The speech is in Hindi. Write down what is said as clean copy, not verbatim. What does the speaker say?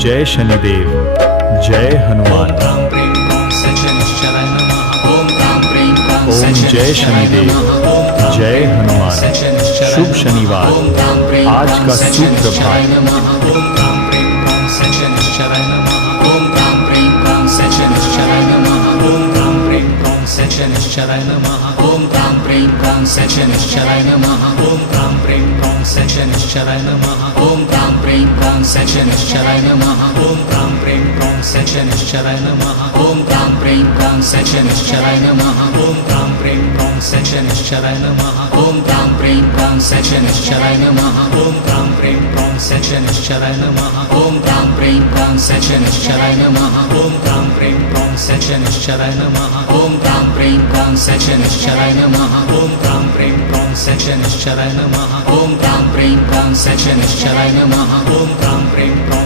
जय शनिदेव, जय हनुमान। ओम जय शनिदेव, जय हनुमान। शुभ शनिवार, आज का सुप्रभात। शनिश्चराय नमः। ओम क्रां प्रीं क्रां शनिश्चराय नमः। ओम क्रां प्रीं क्रां शनिश्चराय नमः। ओम क्रां प्रीं क्रां शनिश्चराय नमः। ओम क्रां प्रीं क्रां शनिश्चराय नमः। ओम क्रां प्रीं क्रां शनिश्चराय नमः। ओम क्रां प्रीं क्रां शनिश्चराय नमः। ओम क्रां प्रीं क्रां शनिश्चराय नमः। ओम क्रां प्रीं क्रां शनिश्चराय नमः। ओम क्रां प्रीं क्रां शनिश्चराय नमः। ओम क्रां प्रीं क्रां शनिश्चराय नमः। ओम क्रां प्रीं क्रां शनिश्चराय नमः। ओम क्रां प्रीं क्रां शनिश्चराय नमः। ओम क्रां प्रीं क्रां शनिश्चराय नमः। ओम क्रां प्रीं क्रां